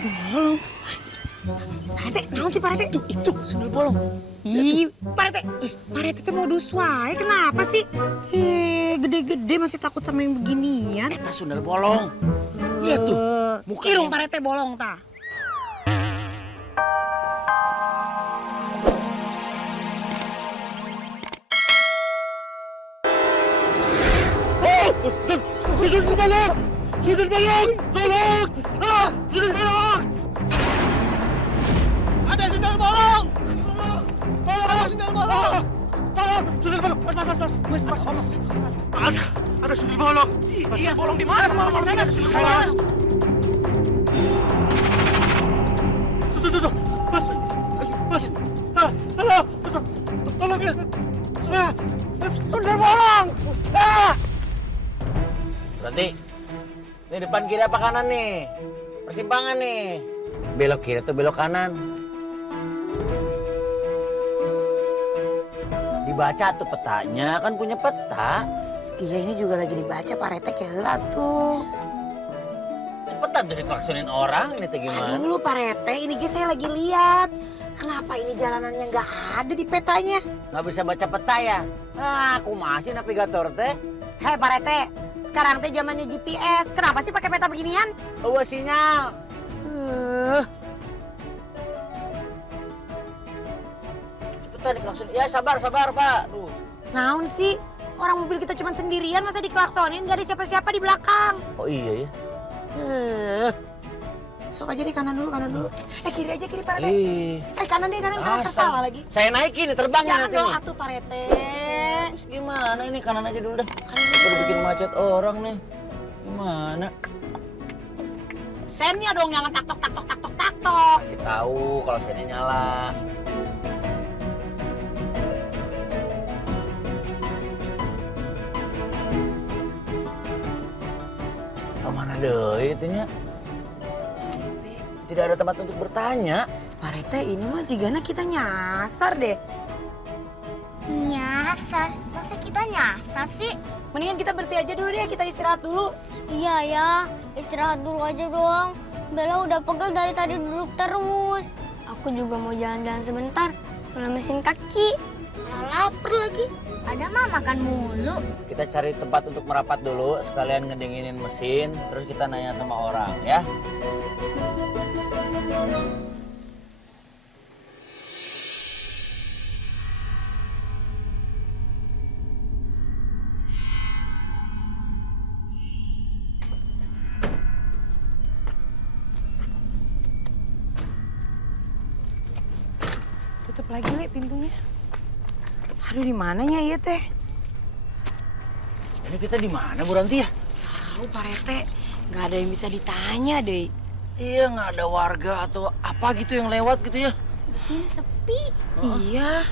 bolong. Pak Rete, naon sih Pak Rete? Itu sundel bolong. Ih, Pak Rete. Pak Rete teh modus wae, kenapa sih? Gede-gede masih takut sama yang beginian. Eta sundel bolong. Lihat tuh, mukanya. Irung Pak Rete bolong tah. Sundel bolong! Sundel bolong! Tolong! Ah! Sundel bolong! Ada sundel bolong! Tolong! Sundel bolong! Tolong! Sundel bolong! Mas. Ada sundel bolong! Iya, bolong di mana? Malam-malam ada sundel bolong! Tuh. Mas. Halo! Tolong ya! Sundel bolong! Berarti ini depan kiri apa kanan nih? Persimpangan nih. Belok kiri atau belok kanan? Dibaca tuh petanya, kan punya peta. Iya ini juga lagi dibaca Pak Rete keheula tuh. Cepetan tuh diklaksonin orang, ini tuh gimana? Dulu Pak Rete, ini saya lagi lihat. Kenapa ini jalanannya nggak ada di petanya? Nggak bisa baca peta ya? Aku masih navigator teh. Hei Pak Rete, sekarang teh zamannya GPS. Kenapa sih pakai peta beginian? Bawa sinyal. Cepetan diklaksonin. Ya sabar Pak. Tuh. Naon sih? Orang mobil kita cuma sendirian, masa diklaksonin? Gak ada siapa-siapa di belakang. Oh iya ya. Sok aja deh kanan dulu. Kiri aja Pak Rete. Kanan karena salah lagi. Saya naikin nih terbangnya Jangan nanti dong nih. atuh Pak Rete. Terus gimana ini kanan aja dulu dah. Udah bikin macet orang nih. Gimana? Sennya dong, jangan tak tok. Kasih tahu kalau saya nyala. Kemana deh itunya? Tidak ada tempat untuk bertanya. Pak Rete, ini mah jigana kita nyasar deh. Nyasar? Masa kita nyasar sih? Mendingan kita berhenti aja dulu deh, kita istirahat dulu. Iya ya, istirahat dulu aja dong. Bella udah pegel dari tadi duduk terus. Aku juga mau jalan-jalan sebentar, lemesin kaki. Malah lapar lagi. Ada mah makan mulu. Kita cari tempat untuk merapat dulu, sekalian ngedinginin mesin, terus kita nanya sama orang ya. Tutup lagi Le pintunya. Aduh di mananya ya teh? Ini kita di mana Bu Ranti ya? Tahu Pak Rete, nggak ada yang bisa ditanya deh. Iya, nggak ada warga atau apa gitu yang lewat gitu ya. Di sini sepi. Iya.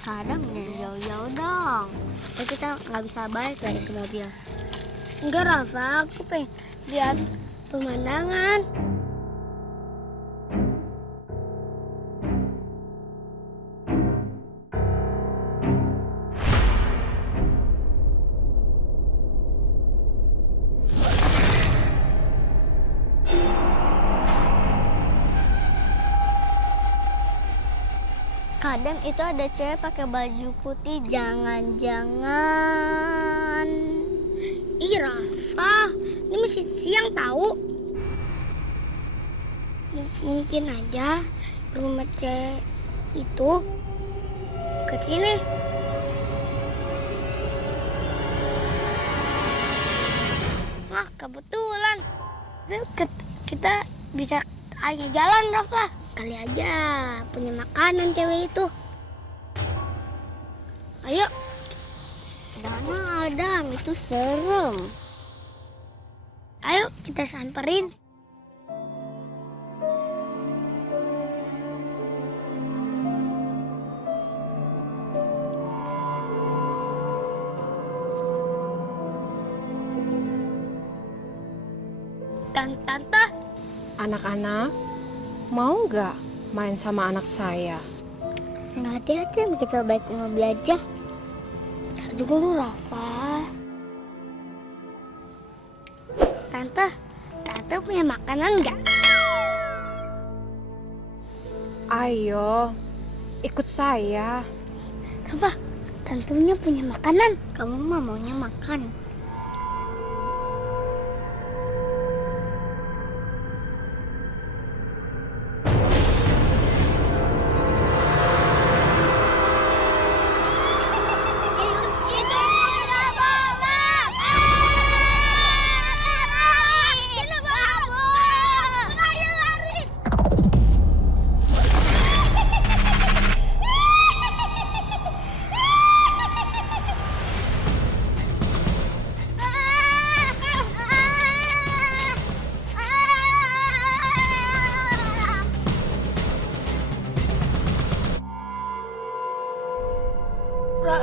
Kadang jangan jauh-jauh dong. Kita nggak bisa balik lagi ke mobil. Enggak Rafa, aku pengen lihat pemandangan. Kadang itu ada cewek pakai baju putih, jangan-jangan. Ih Rafa, ini masih siang tahu. Mungkin aja rumah cewek itu ke sini. Wah kebetulan, kita bisa aja jalan Rafa. Kali aja punya makanan cewek itu. Ayo. Mana Adam, itu serem. Ayo kita samperin. Tante, anak-anak mau nggak main sama anak saya. Nggak ada yang begitu baik mau belajar. Ntar dulu Rafa. Tante punya makanan nggak? Ayo, ikut saya. Rafa, tantunya punya makanan. Kamu mah maunya makan. Itu sudah bola. Itu bagus. Ayo lari.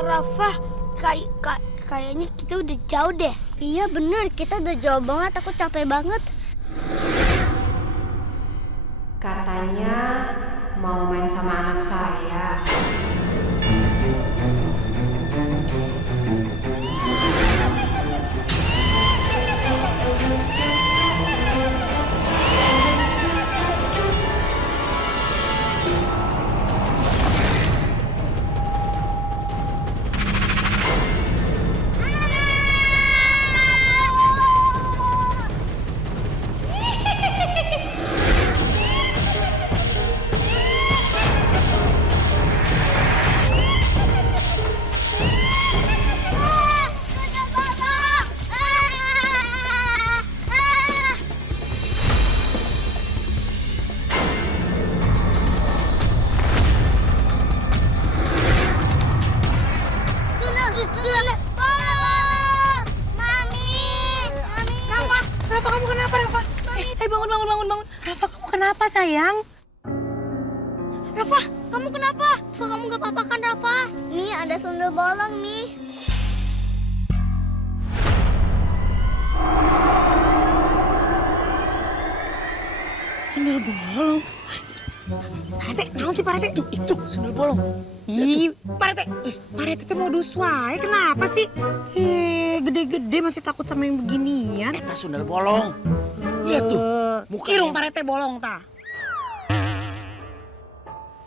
Rafa, kayaknya kita udah jauh deh. Iya bener, kita udah jauh banget. Aku capek banget. Katanya mau main sama anak saya. Rafa, kamu kenapa, Rafa? Bangun. Rafa, kamu kenapa, sayang? Rafa, kamu kenapa? Rafa, kamu gak apa-apa kan, Rafa? Nih, ada sundel bolong nih. Sundel bolong? Pak Rete, naon sih Pak Rete? Itu, sundel bolong. Ih, Pak Rete. Pak Rete teh modus wae, kenapa sih? Gede-gede masih takut sama yang beginian. Eta sundel bolong. Lihat tuh, mukanya. Irung Pak Rete bolong, tah.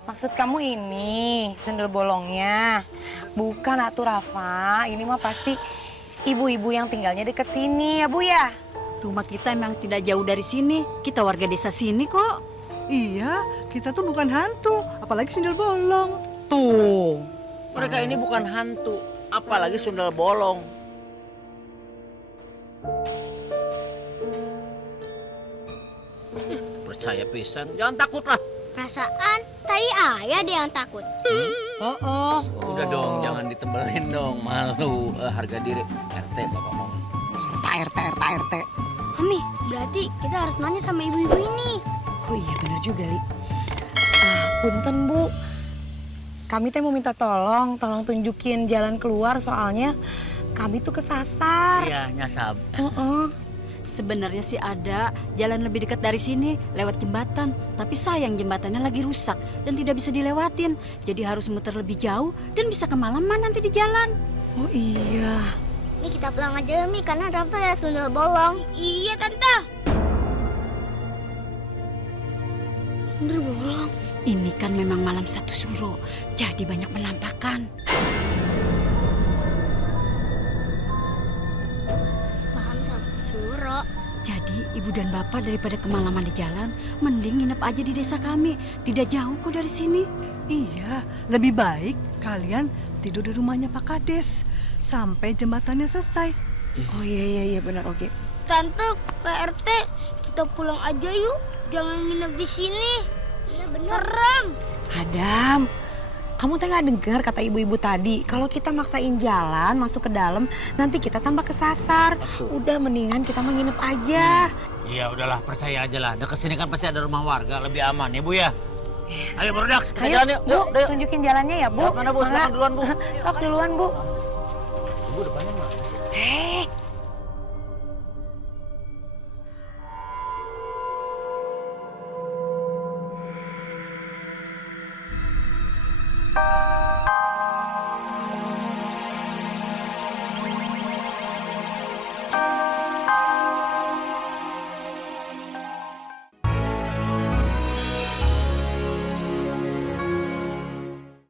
Maksud kamu ini, sundel bolongnya. Bukan atuh Rafa, ini mah pasti ibu-ibu yang tinggalnya deket sini ya Bu ya? Rumah kita memang tidak jauh dari sini. Kita warga desa sini kok. Iya, kita tuh bukan hantu, apalagi sundel bolong. Tuh. Mereka ini bukan hantu, apalagi sundel bolong. Percaya pisan, jangan takut lah. Perasaan tadi ayah deh yang takut. Udah dong, jangan ditebelin dong, malu. Harga diri. RT, Bapak mau. RT. Mami, berarti kita harus nanya sama ibu-ibu ini. Oh iya bener juga, Li. Punten Bu, kami teh mau minta tolong tunjukin jalan keluar soalnya kami tuh kesasar. Iya, nyasab. Sebenarnya sih ada jalan lebih dekat dari sini lewat jembatan. Tapi sayang jembatannya lagi rusak dan tidak bisa dilewatin. Jadi harus muter lebih jauh dan bisa kemalaman nanti di jalan. Oh iya. Nih kita pulang aja Mi, karena Rafa ada sundel bolong. Iya Tante. Sundel bolong. Ini kan memang malam satu suro, jadi banyak penampakan. Malam satu suro. Jadi ibu dan bapak daripada kemalaman di jalan, mending nginep aja di desa kami. Tidak jauh kok dari sini. Iya, lebih baik kalian tidur di rumahnya Pak Kades sampai jembatannya selesai. Oh iya benar oke. Tante, Pak RT, kita pulang aja yuk. Jangan nginep di sini. Iya benar. Serem. Adam, kamu teh nggak dengar kata ibu-ibu tadi kalau kita maksain jalan masuk ke dalam nanti kita tambah kesasar. Udah mendingan kita menginep aja. Iya, udahlah, percaya aja lah. Dekat sini kan pasti ada rumah warga, lebih aman ya, Bu ya. Ayo, Brodaks, kita jalan yuk. Bu, tunjukin jalannya ya, Bu. Mana, Bu? Silakan duluan, Bu. Sok duluan, Bu. Bu, depannya mana sih?